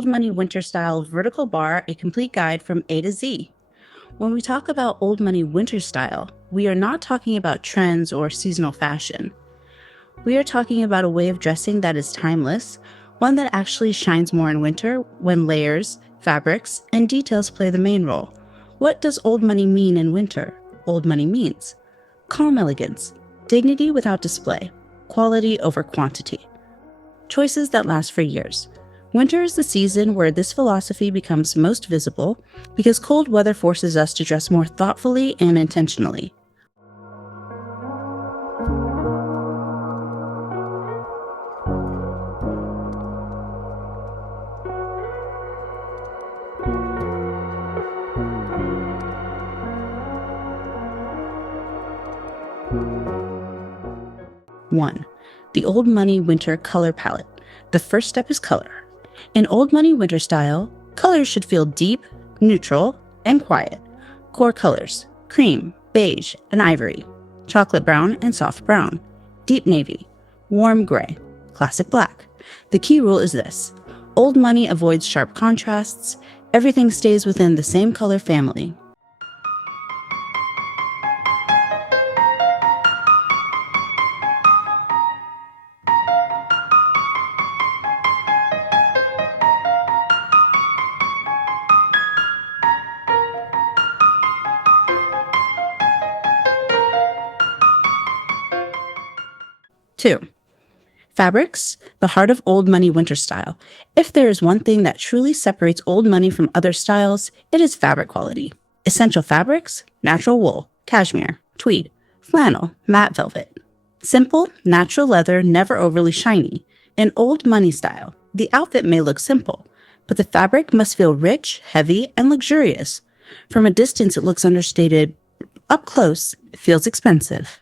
Old Money Winter Style Vertical Bar, a complete guide from A to Z. When we talk about Old Money Winter Style, we are not talking about trends or seasonal fashion. We are talking about a way of dressing that is timeless, one that actually shines more in winter when layers, fabrics, and details play the main role. What does Old Money mean in winter? Old Money means calm elegance, dignity without display, quality over quantity. Choices that last for years. Winter is the season where this philosophy becomes most visible because cold weather forces us to dress more thoughtfully and intentionally. One, the Old Money Winter Color Palette. The first step is color. In Old Money Winter Style, colors should feel deep, neutral, and quiet. Core colors: cream, beige, and ivory, chocolate brown and soft brown, deep navy, warm gray, classic black. The key rule is this: Old Money avoids sharp contrasts, everything stays within the same color family. 2. Fabrics, the heart of Old Money Winter Style. If there is one thing that truly separates Old Money from other styles, it is fabric quality. Essential fabrics: natural wool, cashmere, tweed, flannel, matte velvet. Simple, natural leather, never overly shiny. In Old Money Style, the outfit may look simple, but the fabric must feel rich, heavy, and luxurious. From a distance, it looks understated. Up close, it feels expensive.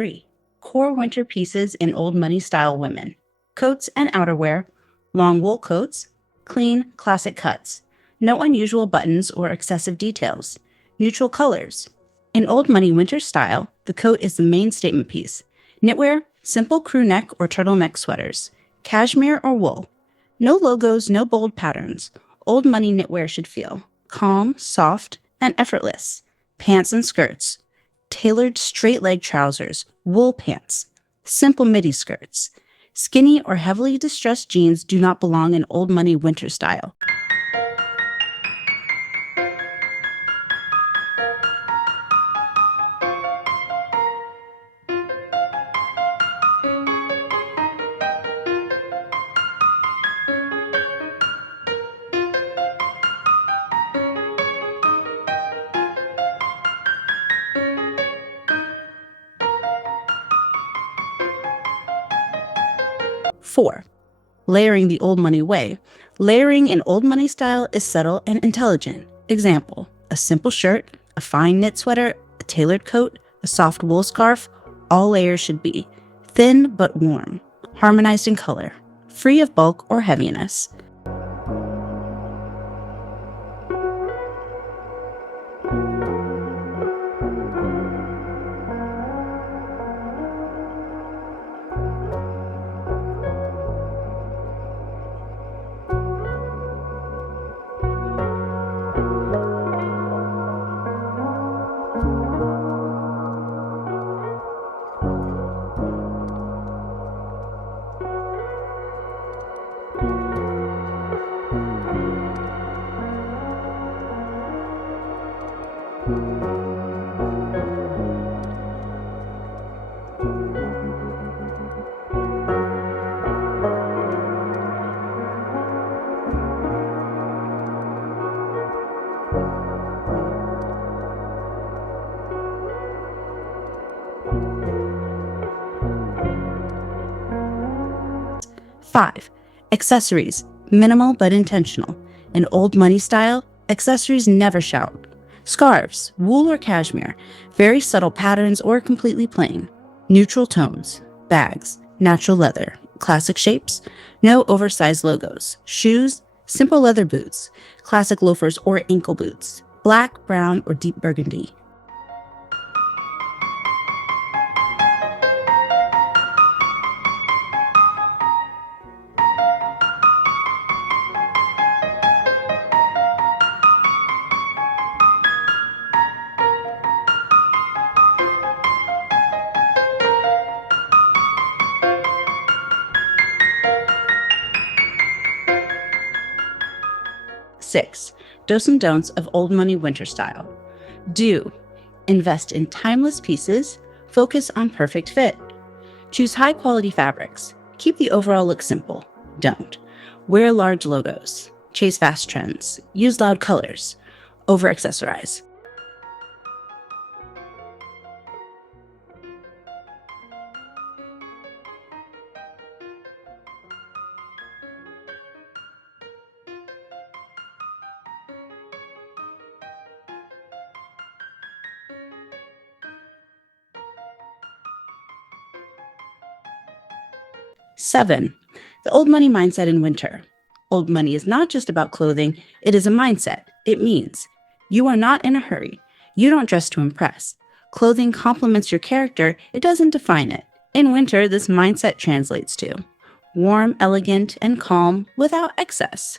3. Core winter pieces in Old Money Style women. Coats and outerwear, long wool coats, clean, classic cuts. No unusual buttons or excessive details. Neutral colors. In Old Money Winter Style, the coat is the main statement piece. Knitwear, simple crew neck or turtleneck sweaters. Cashmere or wool. No logos, no bold patterns. Old Money knitwear should feel calm, soft, and effortless. Pants and skirts. Tailored straight leg trousers, wool pants, simple midi skirts. Skinny or heavily distressed jeans do not belong in Old Money Winter Style. 4. Layering the Old Money way. Layering in Old Money Style is subtle and intelligent. Example: a simple shirt, a fine knit sweater, a tailored coat, a soft wool scarf. All layers should be thin but warm, harmonized in color, free of bulk or heaviness. 5. Accessories, minimal but intentional. In old money style, accessories never shout. Scarves, wool or cashmere, very subtle patterns or completely plain. Neutral tones. Bags, natural leather, classic shapes, no oversized logos. Shoes, simple leather boots, classic loafers or ankle boots. Black, brown, or deep burgundy. 6. Dos and don'ts of old money winter style. Do. Invest in timeless pieces. Focus on perfect fit. Choose high quality fabrics. Keep the overall look simple. Don't. Wear large logos. Chase fast trends. Use loud colors. Over accessorize. 7. The old money mindset in winter. Old money is not just about clothing, it is a mindset. It means you are not in a hurry. You don't dress to impress. Clothing complements your character, it doesn't define it. In winter, this mindset translates to warm, elegant, and calm without excess.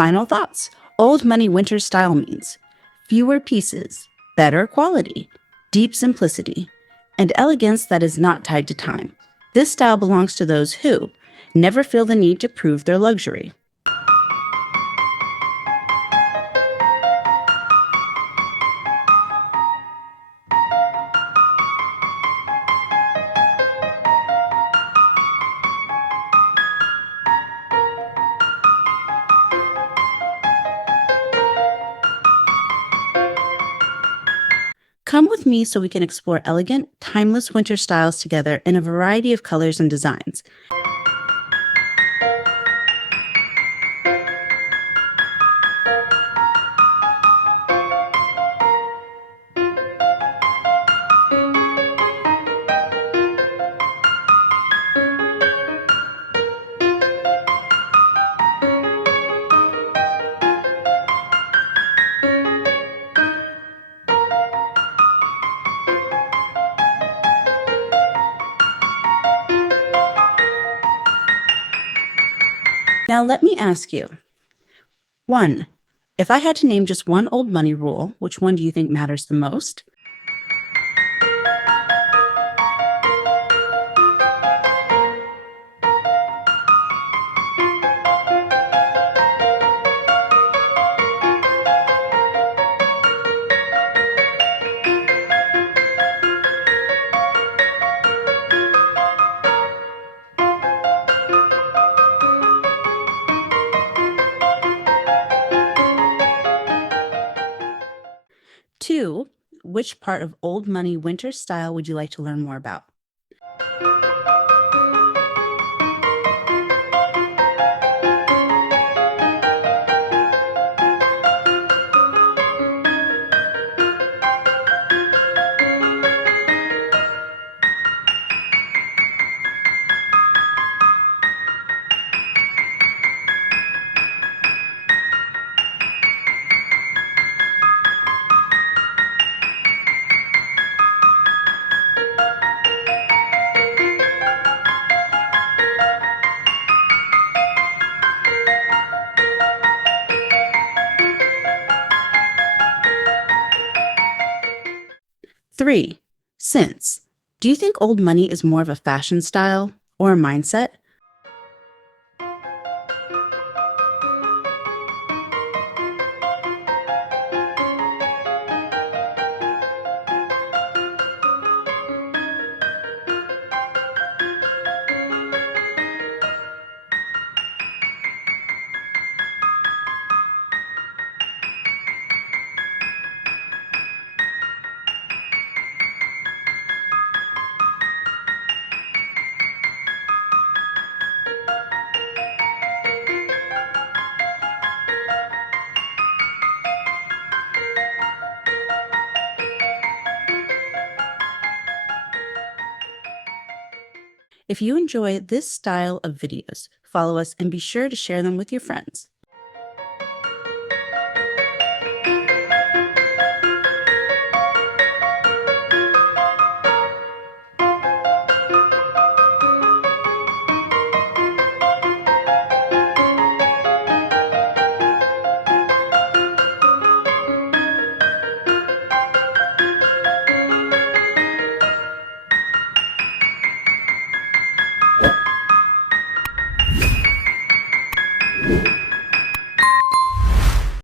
Final thoughts. Old money winter style means fewer pieces, better quality, deep simplicity, and elegance that is not tied to time. This style belongs to those who never feel the need to prove their luxury. Come with me so we can explore elegant, timeless winter styles together in a variety of colors and designs. Now, let me ask you 1. If I had to name just one old money rule, which one do you think matters the most? 2. Which part of old money winter style would you like to learn more about? 3. Since. Do you think old money is more of a fashion style or a mindset? If you enjoy this style of videos, follow us and be sure to share them with your friends.